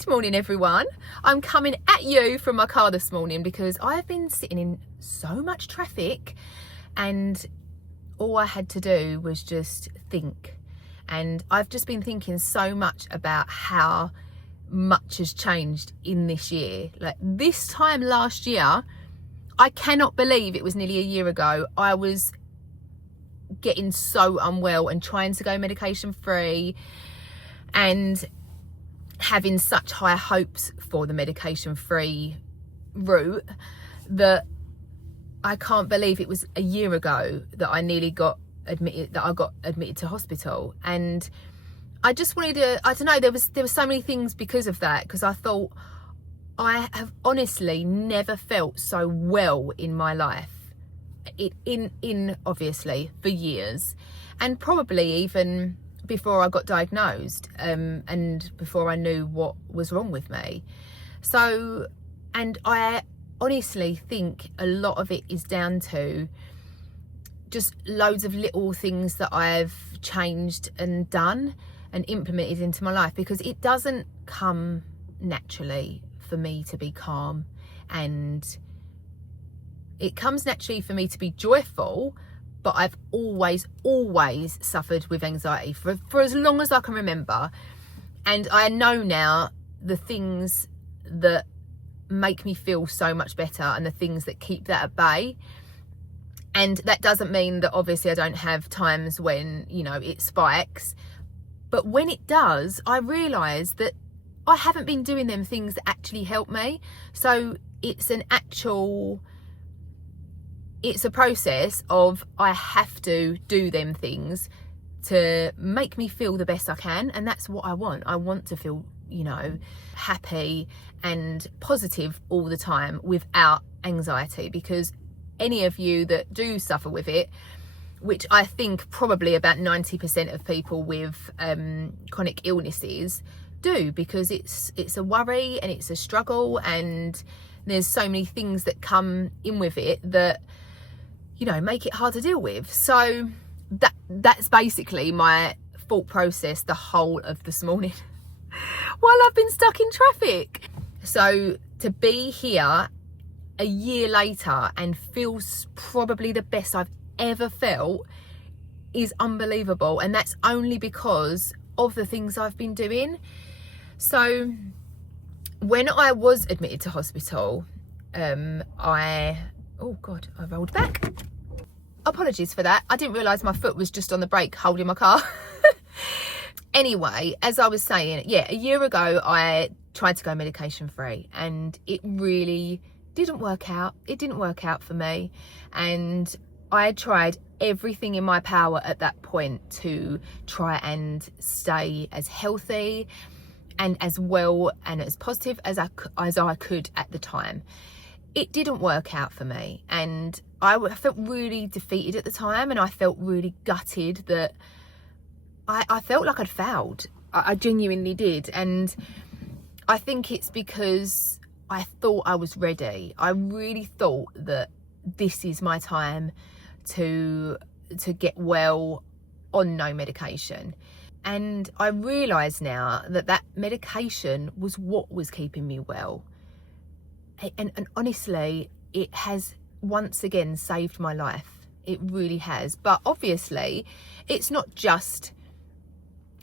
Good morning everyone. I'm coming at you from my car this morning because I've been sitting in so much traffic and all I had to do was just think, and I've just been thinking so much about how much has changed in this year. Like this time last year, I cannot believe it was nearly a year ago, I was getting so unwell and trying to go medication free and having such high hopes for the medication free route that I can't believe it was a year ago that I nearly got admitted to hospital. And I just wanted to, I don't know, there was so many things because of that, because I thought I have honestly never felt so well in my life, in obviously for years, and probably even before I got diagnosed, and before I knew what was wrong with me. So, and I honestly think a lot of it is down to just loads of little things that I've changed and done and implemented into my life, because it doesn't come naturally for me to be calm, and it comes naturally for me to be joyful. But I've always suffered with anxiety for as long as I can remember. And I know now the things that make me feel so much better and the things that keep that at bay. And that doesn't mean that obviously I don't have times when, you know, it spikes. But when it does, I realise that I haven't been doing them things that actually help me. So it's a process of I have to do them things to make me feel the best I can. And that's what I want. I want to feel, you know, happy and positive all the time without anxiety, because any of you that do suffer with it, which I think probably about 90% of people with chronic illnesses do, because it's a worry and it's a struggle, and there's so many things that come in with it that, you know, make it hard to deal with. So that's basically my thought process the whole of this morning while I've been stuck in traffic. So to be here a year later and feel probably the best I've ever felt is unbelievable, and that's only because of the things I've been doing. So when I was admitted to hospital, oh God, I rolled back. Apologies for that. I didn't realise my foot was just on the brake holding my car. Anyway, as I was saying, yeah, a year ago I tried to go medication free and it really didn't work out. It didn't work out for me. And I tried everything in my power at that point to try and stay as healthy and as well and as positive as I could at the time. It didn't work out for me, and I felt really defeated at the time, and I felt really gutted that I felt like I'd failed. I genuinely did. And I think it's because I thought I was ready. I really thought that this is my time to get well on no medication. And I realise now that that medication was what was keeping me well. And honestly, it has once again saved my life. It really has. But obviously, it's not just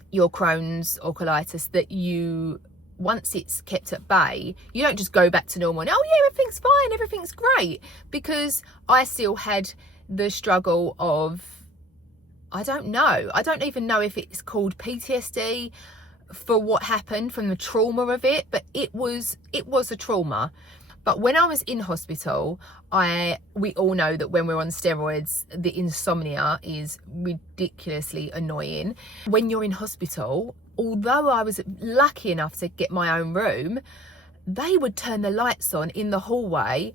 your Crohn's or colitis that you, once it's kept at bay, you don't just go back to normal and, oh yeah, everything's fine, everything's great. Because I still had the struggle of, I don't even know if it's called PTSD for what happened from the trauma of it, but it was a trauma. But when I was in hospital, we all know that when we're on steroids, the insomnia is ridiculously annoying. When you're in hospital, although I was lucky enough to get my own room, they would turn the lights on in the hallway.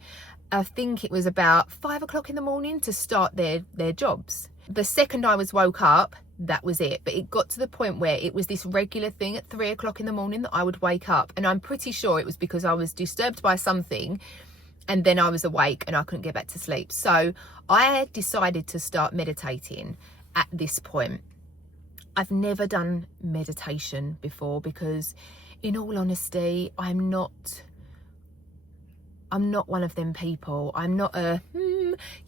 I think it was about 5 o'clock in the morning to start their jobs. The second I was woke up, that was it. But it got to the point where it was this regular thing at 3 o'clock in the morning that I would wake up, and I'm pretty sure it was because I was disturbed by something and then I was awake and I couldn't get back to sleep. So I decided to start meditating at this point. I've never done meditation before because in all honesty, I'm not one of them people. I'm not a,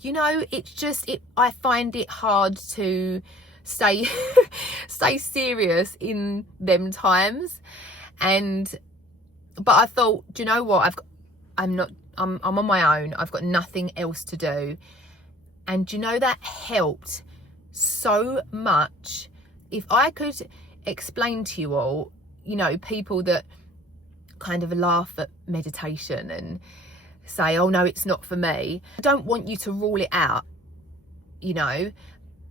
you know, it's just, I find it hard to stay serious in them times. But I thought, do you know what? I'm on my own. I've got nothing else to do. And do you know, that helped so much. If I could explain to you all, you know, people that kind of laugh at meditation and say, oh no, it's not for me. I don't want you to rule it out, you know.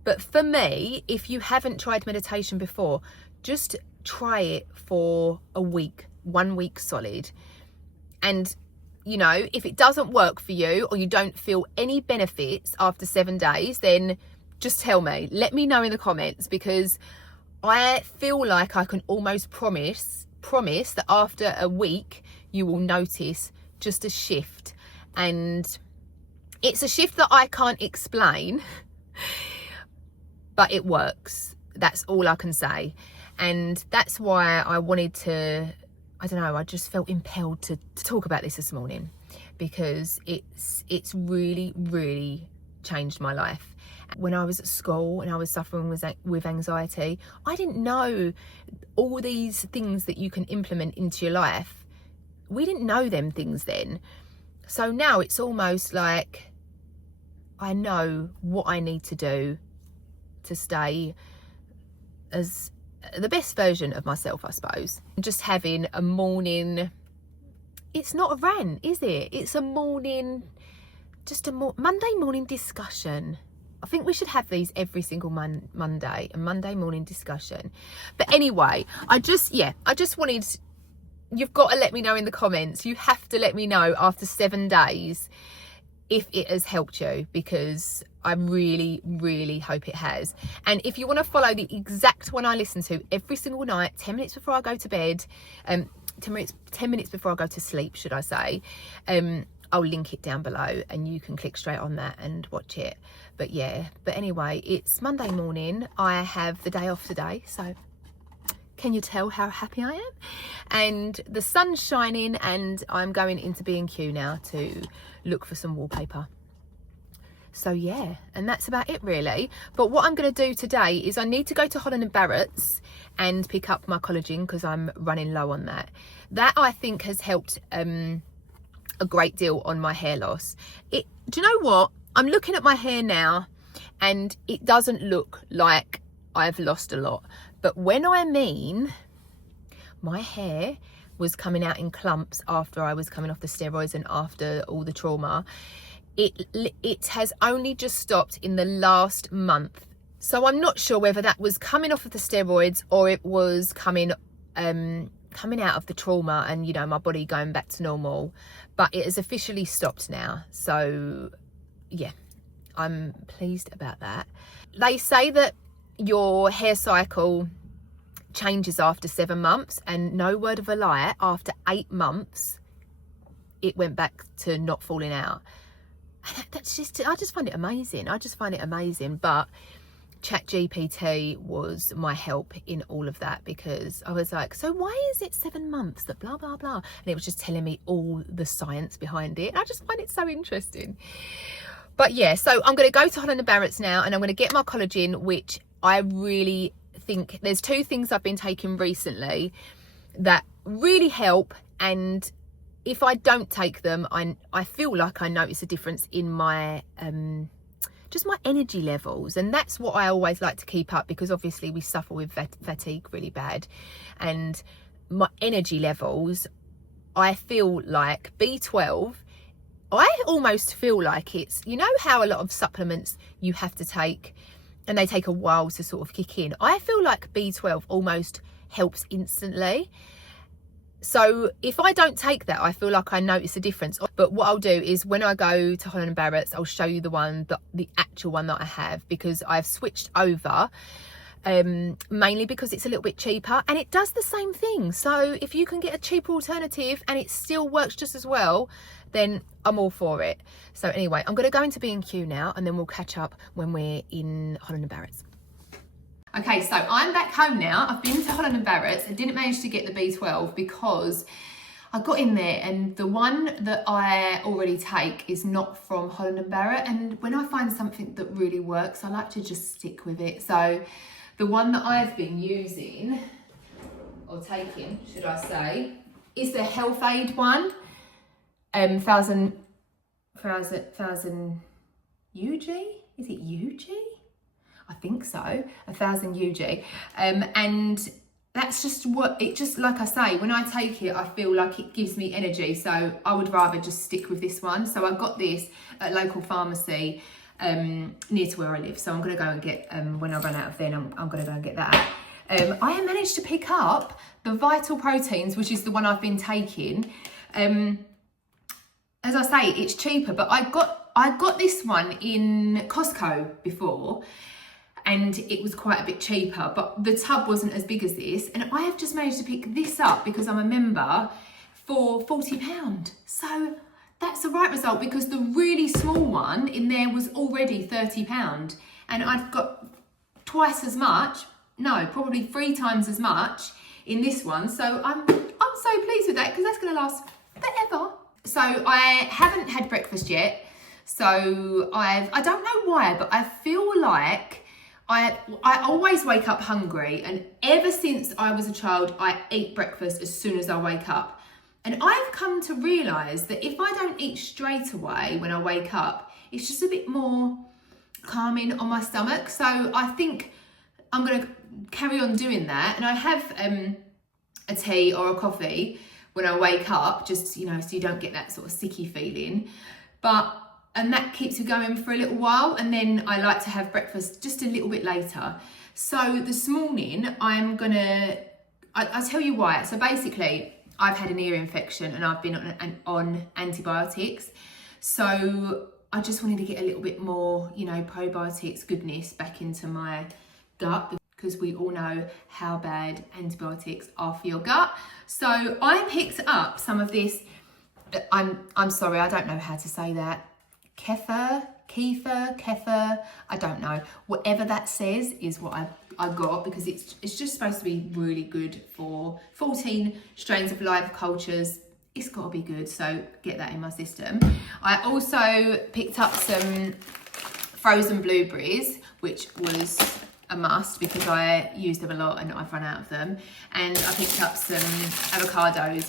But for me, if you haven't tried meditation before, just try it for a week, 1 week solid. And, you know, if it doesn't work for you or you don't feel any benefits after 7 days, then just tell me. Let me know in the comments, because I feel like I can almost promise that after a week you will notice just a shift. And it's a shift that I can't explain, but it works. That's all I can say. And that's why I wanted to, I don't know, I just felt impelled to talk about this morning, because it's really, really changed my life. When I was at school and I was suffering with anxiety, I didn't know all these things that you can implement into your life. We didn't know them things then. So now it's almost like I know what I need to do to stay as the best version of myself, I suppose. Just having a morning, it's not a rant, is it? It's a morning, just a Monday morning discussion. I think we should have these every single Monday, a Monday morning discussion. But anyway, I just wanted, you've got to let me know in the comments. You have to let me know after 7 days if it has helped you, because I really, really hope it has. And if you want to follow the exact one I listen to every single night, 10 minutes before I go to bed, 10 minutes before I go to sleep, should I say, I'll link it down below and you can click straight on that and watch it. But yeah, but anyway, it's Monday morning. I have the day off today, so can you tell how happy I am? And the sun's shining, and I'm going into B&Q now to look for some wallpaper. So yeah, and that's about it really. But what I'm going to do today is I need to go to Holland & Barrett's and pick up my collagen, because I'm running low on that. That I think has helped a great deal on my hair loss. Do you know what? I'm looking at my hair now and it doesn't look like I've lost a lot. But when I mean, my hair was coming out in clumps after I was coming off the steroids and after all the trauma. It has only just stopped in the last month. So I'm not sure whether that was coming off of the steroids or it was coming out of the trauma and, you know, my body going back to normal. But it has officially stopped now. So yeah, I'm pleased about that. They say that your hair cycle changes after 7 months, and no word of a lie, after 8 months it went back to not falling out. That's just, I just find it amazing. But ChatGPT was my help in all of that, because I was like, so why is it 7 months that blah blah blah, and it was just telling me all the science behind it. I just find it so interesting. But yeah, so I'm going to go to Holland & Barrett's now, and I'm going to get my collagen, which I really think, there's 2 things I've been taking recently that really help, and if I don't take them, I feel like I notice a difference in my just my energy levels. And that's what I always like to keep up, because obviously we suffer with fatigue really bad, and my energy levels, I feel like B12, I almost feel like it's, you know how a lot of supplements you have to take and they take a while to sort of kick in. I feel like B12 almost helps instantly. So if I don't take that, I feel like I notice a difference. But what I'll do is when I go to Holland & Barrett's, I'll show you the actual one that I have, because I've switched over mainly because it's a little bit cheaper and it does the same thing. So if you can get a cheaper alternative and it still works just as well, then I'm all for it. So anyway, I'm going to go into B&Q now, and then we'll catch up when we're in Holland & Barrett's. Okay, so I'm back home now. I've been to Holland & Barrett's. I didn't manage to get the B12 because I got in there and the one that I already take is not from Holland & Barrett. And when I find something that really works, I like to just stick with it. So the one that I've been using, or taking, should I say, is the Health Aid one. 1000 UG? Is it UG? I think so, 1000 UG. And that's just what, it just, like I say, when I take it, I feel like it gives me energy. So I would rather just stick with this one. So I got this at a local pharmacy near to where I live. So I'm gonna go and get, when I run out of then, I'm gonna go and get that. I have managed to pick up the Vital Proteins, which is the one I've been taking. As I say, it's cheaper, but I got this one in Costco before, and it was quite a bit cheaper, but the tub wasn't as big as this. And I have just managed to pick this up because I'm a member for £40. So that's the right result, because the really small one in there was already £30. And I've got twice as much, no, probably 3 times as much in this one. So I'm so pleased with that, because that's gonna last forever. So I haven't had breakfast yet. So I don't know why, but I feel like I always wake up hungry, and ever since I was a child, I eat breakfast as soon as I wake up. And I've come to realise that if I don't eat straight away when I wake up, it's just a bit more calming on my stomach. So I think I'm going to carry on doing that. And I have a tea or a coffee when I wake up, just, you know, so you don't get that sort of sicky feeling. And that keeps you going for a little while. And then I like to have breakfast just a little bit later. So this morning, I'll tell you why. So basically, I've had an ear infection and I've been on antibiotics. So I just wanted to get a little bit more, you know, probiotics goodness back into my gut, because we all know how bad antibiotics are for your gut. So I picked up some of this, I'm sorry, I don't know how to say that. Kefir, I don't know. Whatever that says is what I got, because it's just supposed to be really good for 14 strains of live cultures. It's got to be good, so get that in my system. I also picked up some frozen blueberries, which was a must because I use them a lot and I've run out of them. And I picked up some avocados.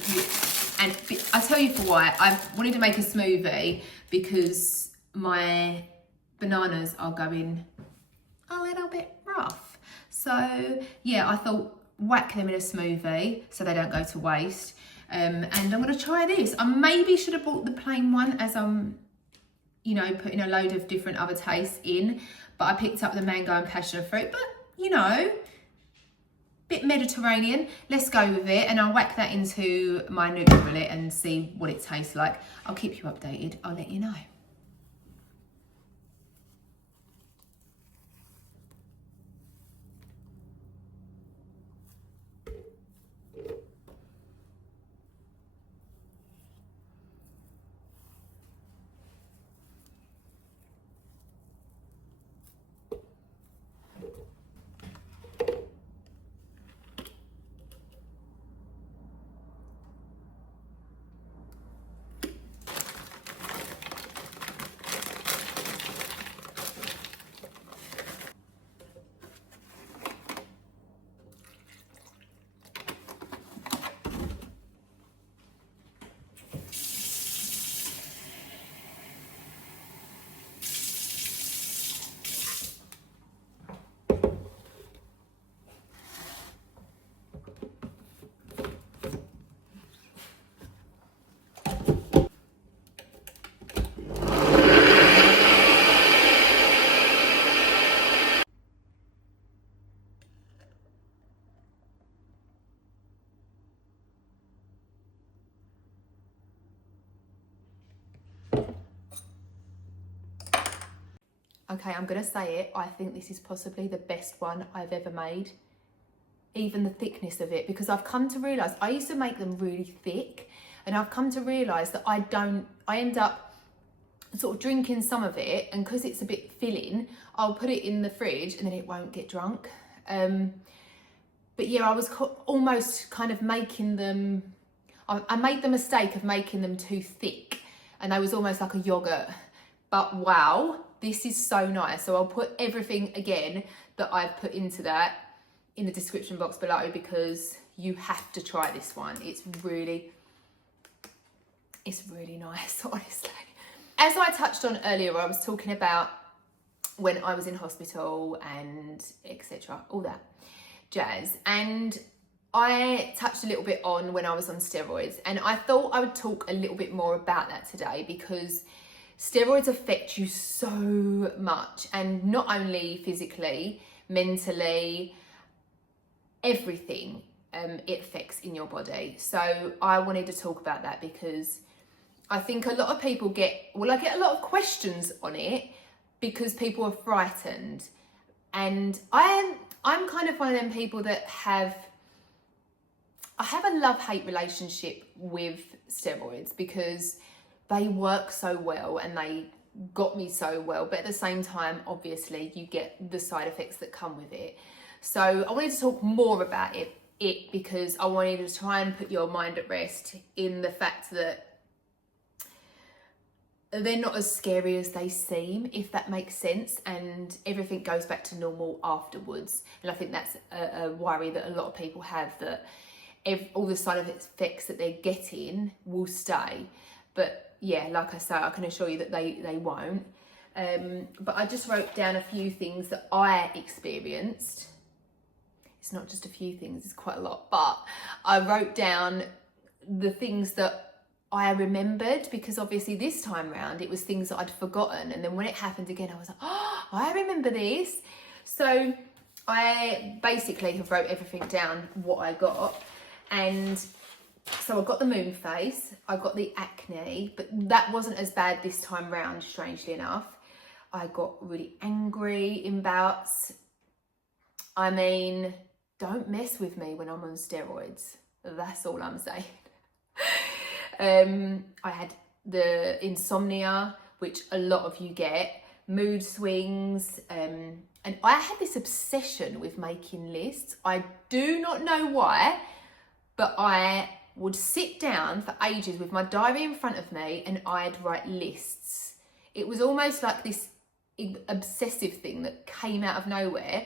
And I tell you for why, I wanted to make a smoothie because my bananas are going a little bit rough. So yeah, I thought whack them in a smoothie so they don't go to waste. And I'm going to try this. I maybe should have bought the plain one, as I'm, you know, putting a load of different other tastes in. But I picked up the mango and passion fruit. But, you know, bit Mediterranean. Let's go with it. And I'll whack that into my Nutri-Bullet and see what it tastes like. I'll keep you updated. I'll let you know. Okay, I'm going to say it. I think this is possibly the best one I've ever made. Even the thickness of it, because I've come to realise, I used to make them really thick, and I've come to realise that I end up sort of drinking some of it, and because it's a bit filling, I'll put it in the fridge and then it won't get drunk. But yeah, I was almost kind of making them, I made the mistake of making them too thick, and they was almost like a yogurt. But wow, this is so nice. So I'll put everything again that I've put into that in the description box below, because you have to try this one. It's really nice, honestly. As I touched on earlier, I was talking about when I was in hospital and etc., all that jazz. And I touched a little bit on when I was on steroids, and I thought I would talk a little bit more about that today, because steroids affect you so much, and not only physically, mentally, everything it affects in your body. So I wanted to talk about that because I think a lot of people I get a lot of questions on it because people are frightened. And I'm kind of one of them people that I have a love-hate relationship with steroids, because they work so well and they got me so well, but at the same time, obviously, you get the side effects that come with it. So I wanted to talk more about it because I wanted to try and put your mind at rest in the fact that they're not as scary as they seem, if that makes sense, and everything goes back to normal afterwards. And I think that's a worry that a lot of people have, that all the side effects that they're getting will stay. But yeah, like I say, I can assure you that they won't. But I just wrote down a few things that I experienced. It's not just a few things, it's quite a lot. But I wrote down the things that I remembered, because obviously this time round it was things that I'd forgotten, and then when it happened again I was like, oh, I remember this. So I basically have wrote everything down what I got. And so I got the moon face, I got the acne, but that wasn't as bad this time round, strangely enough. I got really angry in bouts. I mean, don't mess with me when I'm on steroids, that's all I'm saying. I had the insomnia, which a lot of you get, mood swings, and I had this obsession with making lists. I do not know why, but I would sit down for ages with my diary in front of me and I'd write lists. It was almost like this obsessive thing that came out of nowhere.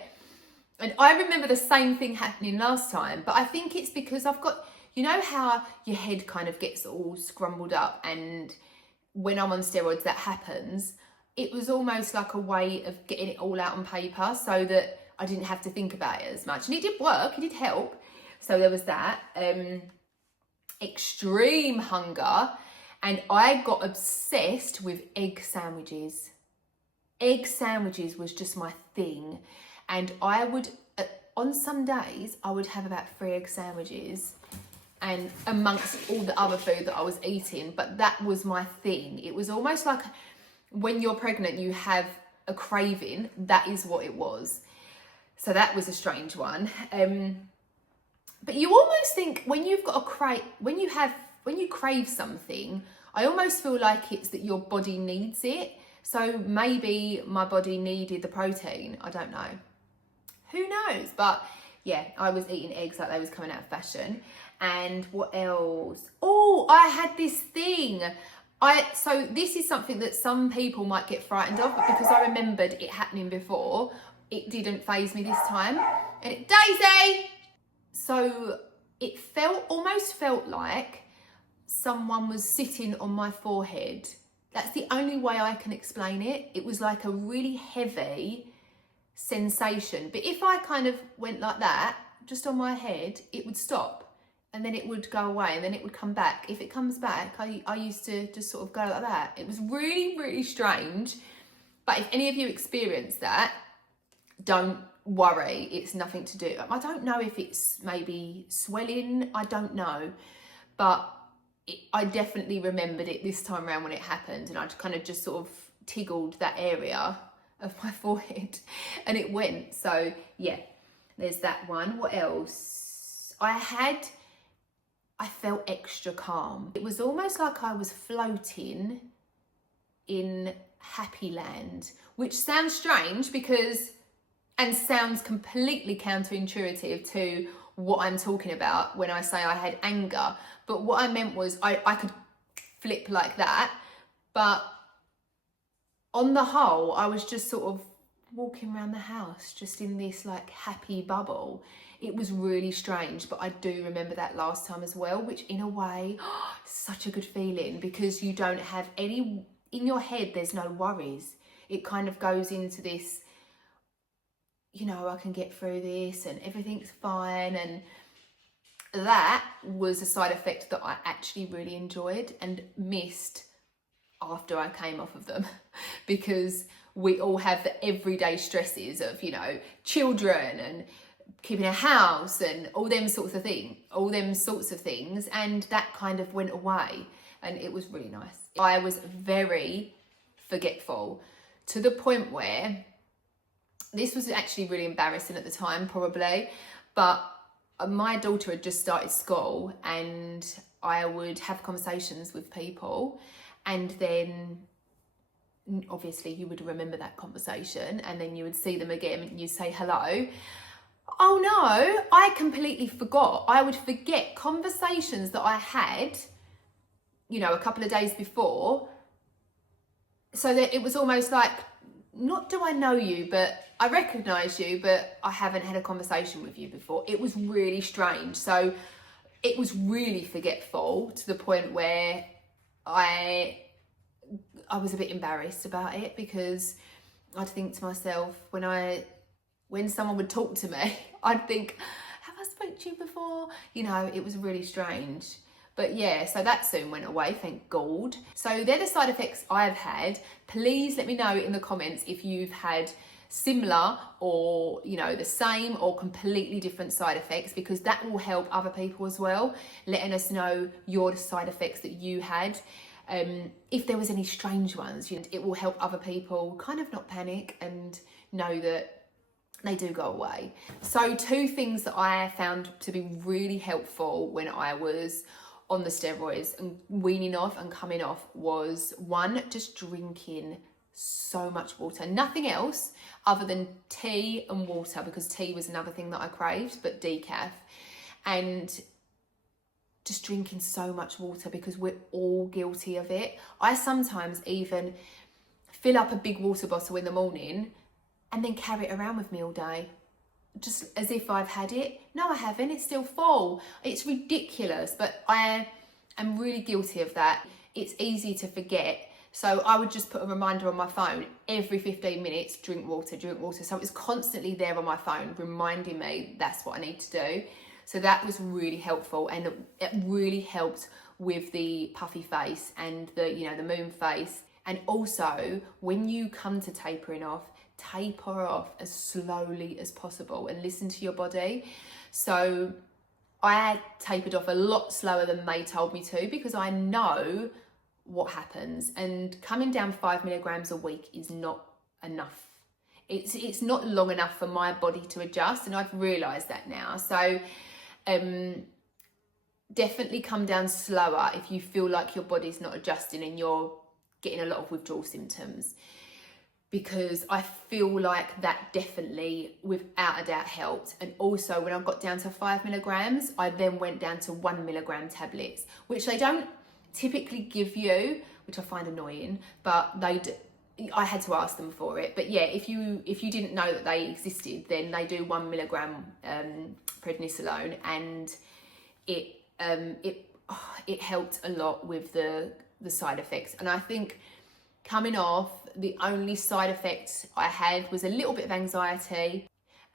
And I remember the same thing happening last time, but I think it's because I've got, you know how your head kind of gets all scrumbled up, and when I'm on steroids that happens. It was almost like a way of getting it all out on paper so that I didn't have to think about it as much. And it did work, it did help. So there was that. Extreme hunger, and I got obsessed with egg sandwiches. Egg sandwiches was just my thing, and I would, on some days, I would have about 3 egg sandwiches, and amongst all the other food that I was eating, but that was my thing. It was almost like when you're pregnant, you have a craving. That is what it was. So that was a strange one. But you almost think when you've got when you crave something, I almost feel like it's that your body needs it. So maybe my body needed the protein. I don't know. Who knows? But yeah, I was eating eggs like they was coming out of fashion. And what else? Oh, I had this thing. So this is something that some people might get frightened of, but because I remembered it happening before, it didn't faze me this time. And Daisy! So it almost felt like someone was sitting on my forehead. That's the only way I can explain it. It was like a really heavy sensation. But if I kind of went like that, just on my head, it would stop. And then it would go away, and then it would come back. If it comes back, I used to just sort of go like that. It was really, really strange. But if any of you experience that, don't worry, it's nothing to do. I don't know if it's maybe swelling, I don't know. But I definitely remembered it this time around when it happened, and I kind of just sort of tiggled that area of my forehead and it went. So yeah, there's that one. What else? I felt extra calm. It was almost like I was floating in happy land, which sounds strange because and sounds completely counterintuitive to what I'm talking about when I say I had anger. But what I meant was I could flip like that, but on the whole, I was just sort of walking around the house just in this like happy bubble. It was really strange, but I do remember that last time as well, which in a way, such a good feeling, because you don't have any, in your head, there's no worries. It kind of goes into this, you know, I can get through this and everything's fine. And that was a side effect that I actually really enjoyed and missed after I came off of them, because we all have the everyday stresses of, you know, children and keeping a house and all them sorts of things, and that kind of went away, and it was really nice. I was very forgetful to the point where this was actually really embarrassing at the time, probably, but my daughter had just started school and I would have conversations with people, and then obviously you would remember that conversation and then you would see them again and you'd say hello. Oh no, I completely forgot. I would forget conversations that I had, you know, a couple of days before. So that it was almost like, not do I know you, but I recognise you, but I haven't had a conversation with you before. It was really strange. So it was really forgetful to the point where I was a bit embarrassed about it, because I'd think to myself, when someone would talk to me, I'd think, have I spoken to you before? You know, it was really strange. But yeah, so that soon went away, thank God. So they're the side effects I've had. Please let me know in the comments if you've had similar or, you know, the same or completely different side effects, because that will help other people as well, letting us know your side effects that you had. If there was any strange ones, you know, it will help other people kind of not panic and know that they do go away. So 2 things that I found to be really helpful when I was on the steroids and weaning off and coming off was, 1, just drinking so much water. Nothing else other than tea and water, because tea was another thing that I craved, but decaf. And just drinking so much water, because we're all guilty of it. I sometimes even fill up a big water bottle in the morning and then carry it around with me all day, just as if I've had it. No, I haven't, it's still full. It's ridiculous, but I am really guilty of that. It's easy to forget. So I would just put a reminder on my phone every 15 minutes, drink water, drink water. So it was constantly there on my phone, reminding me that's what I need to do. So that was really helpful, and it really helped with the puffy face and the, you know, the moon face. And also when you come to tapering off, taper off as slowly as possible and listen to your body. So I tapered off a lot slower than they told me to, because I know what happens, and coming down 5 milligrams a week is not enough. It's not long enough for my body to adjust, and I've realized that now. So definitely come down slower if you feel like your body's not adjusting and you're getting a lot of withdrawal symptoms, because I feel like that definitely without a doubt helped. And also when I got down to 5 milligrams, I then went down to 1 milligram tablets, which they don't typically give you, which I find annoying, but I had to ask them for it. But yeah, if you didn't know that they existed, then they do 1 milligram prednisolone, and it helped a lot with the side effects. And I think coming off, the only side effect I had was a little bit of anxiety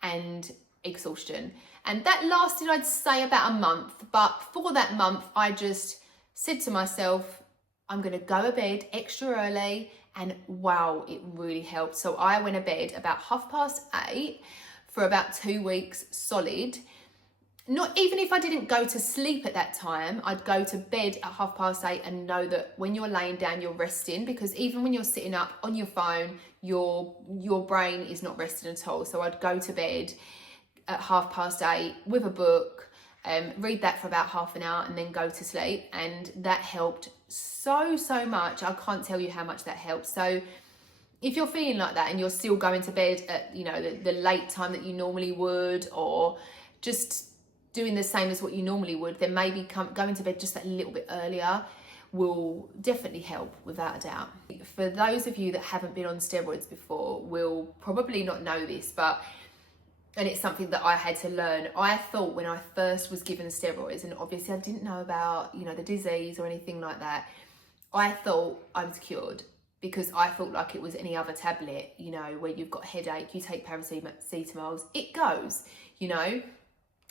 and exhaustion, and that lasted, I'd say, about a month. But for that month, I just said to myself, I'm gonna go to bed extra early, and wow, it really helped. So I went to bed about 8:30 for about 2 weeks solid. Not even if I didn't go to sleep at that time, I'd go to bed at 8:30 and know that when you're laying down, you're resting, because even when you're sitting up on your phone, your brain is not resting at all. So I'd go to bed at 8:30 with a book, read that for about half an hour, and then go to sleep. And that helped so much. I can't tell you how much that helped. So if you're feeling like that and you're still going to bed at, you know, the late time that you normally would, or just doing the same as what you normally would, then maybe going to bed just that little bit earlier will definitely help, without a doubt. For those of you that haven't been on steroids before will probably not know this, and it's something that I had to learn. I thought when I first was given steroids, and obviously I didn't know about, you know, the disease or anything like that, I thought I was cured, because I felt like it was any other tablet, you know, where you've got a headache, you take paracetamols, it goes, you know.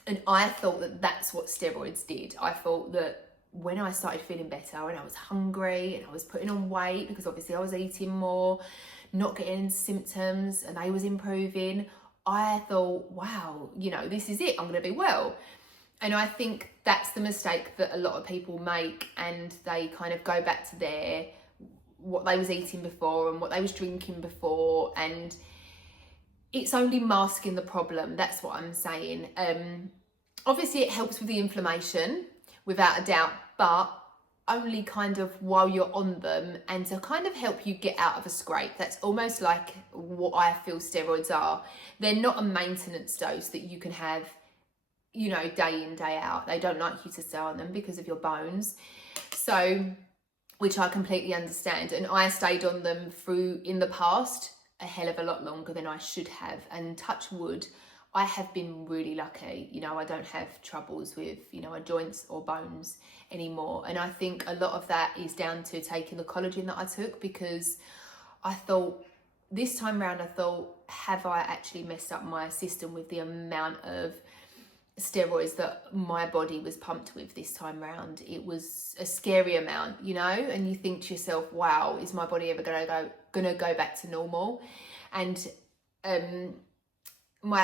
And I thought that that's what steroids did. I thought that when I started feeling better and I was hungry and I was putting on weight, because obviously I was eating more, not getting symptoms, and they was improving, I thought, wow, you know, this is it, I'm going to be well. And I think that's the mistake that a lot of people make, and they kind of go back to what they was eating before and what they was drinking before, and it's only masking the problem. That's what I'm saying. Obviously it helps with the inflammation, without a doubt, but only kind of while you're on them, and to kind of help you get out of a scrape. That's almost like what I feel steroids are. They're not a maintenance dose that you can have, you know, day in, day out. They don't like you to stay on them because of your bones. So, which I completely understand. And I stayed on them in the past a hell of a lot longer than I should have. And touch wood, I have been really lucky. You know, I don't have troubles with, you know, my joints or bones anymore. And I think a lot of that is down to taking the collagen that I took, because I thought, this time round, I thought, have I actually messed up my system with the amount of steroids that my body was pumped with this time round? It was a scary amount, you know, and you think to yourself, wow, is my body ever gonna go back to normal? And I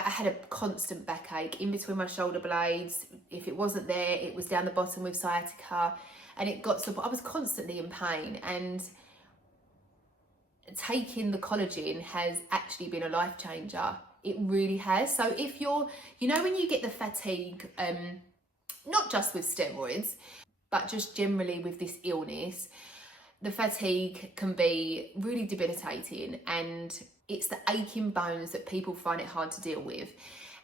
had a constant backache in between my shoulder blades. If it wasn't there, it was down the bottom with sciatica, and it got so I was constantly in pain. And taking the collagen has actually been a life changer. It really has. So if you're, you know, when you get the fatigue, not just with steroids, but just generally with this illness, the fatigue can be really debilitating, and it's the aching bones that people find it hard to deal with.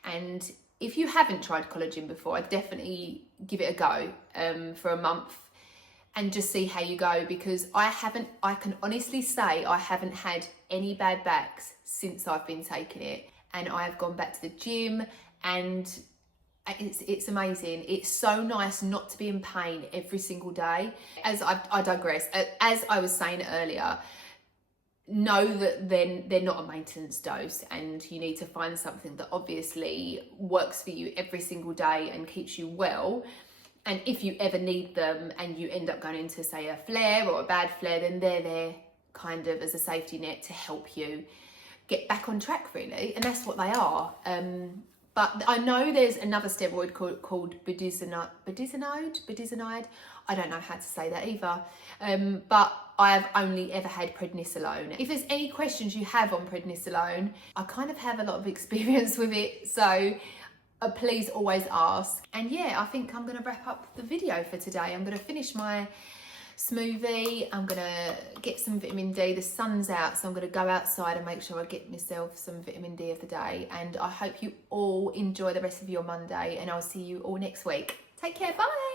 And if you haven't tried collagen before, I'd definitely give it a go for a month and just see how you go, because I can honestly say I haven't had any bad backs since I've been taking it. And I've gone back to the gym, and it's amazing. It's so nice not to be in pain every single day. As I digress, as I was saying earlier, know that then they're not a maintenance dose, and you need to find something that obviously works for you every single day and keeps you well. And if you ever need them and you end up going into, say, a flare or a bad flare, then they're there kind of as a safety net to help you get back on track, really. And that's what they are. But I know there's another steroid called budesonide. I don't know how to say that either. But I've only ever had prednisolone. If there's any questions you have on prednisolone, I kind of have a lot of experience with it, so please always ask. And yeah, I think I'm going to wrap up the video for today. I'm going to finish my smoothie. I'm going to get some vitamin D. The sun's out, so I'm going to go outside and make sure I get myself some vitamin D of the day. And I hope you all enjoy the rest of your Monday, and I'll see you all next week. Take care. Bye.